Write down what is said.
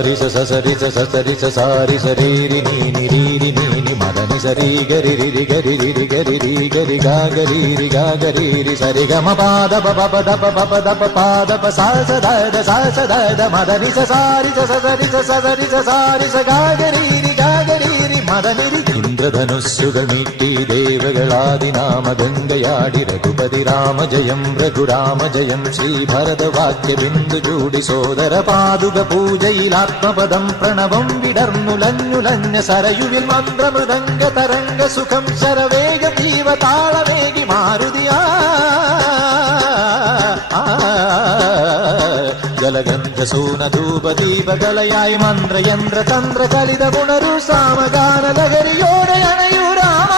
సారి సరి సరి సారి సరి ని మదని సరి గరి రి గరి రి గరి రి గరి గా గరి రి సరి గమ పాద పప దప పప దప పాద ప సా స ద మదని సారి సరి సారి స గా గరి రి മദനി ഇന്ദ്രധനുസ്സുകൾ നീട്ടി ദേവകളാദിനാമ ഗംഗയാടി രഘുപതി രാമജയം രഘുരാമജയം ശ്രീഭരതവാക്യ ബിന്ദു ചൂടി സോദര പാതുക പൂജയിൽ ആത്മപദം പ്രണവം വിടർന്നുലഞ്ഞുലഞ്ഞ സരയുവിൽ മന്ത്രമൃദംഗ തരംഗ സുഖം ശരവേഗ ജീവ താളമേകി മാരുതിയാ ജലഗന്ധസൂനധൂപദീപകലയായി മന്ത്രയന്ത്ര തന്ത്ര ചലിത പുണരു സാമഗാന ലഹരിയോടെ അണയൂ രാമ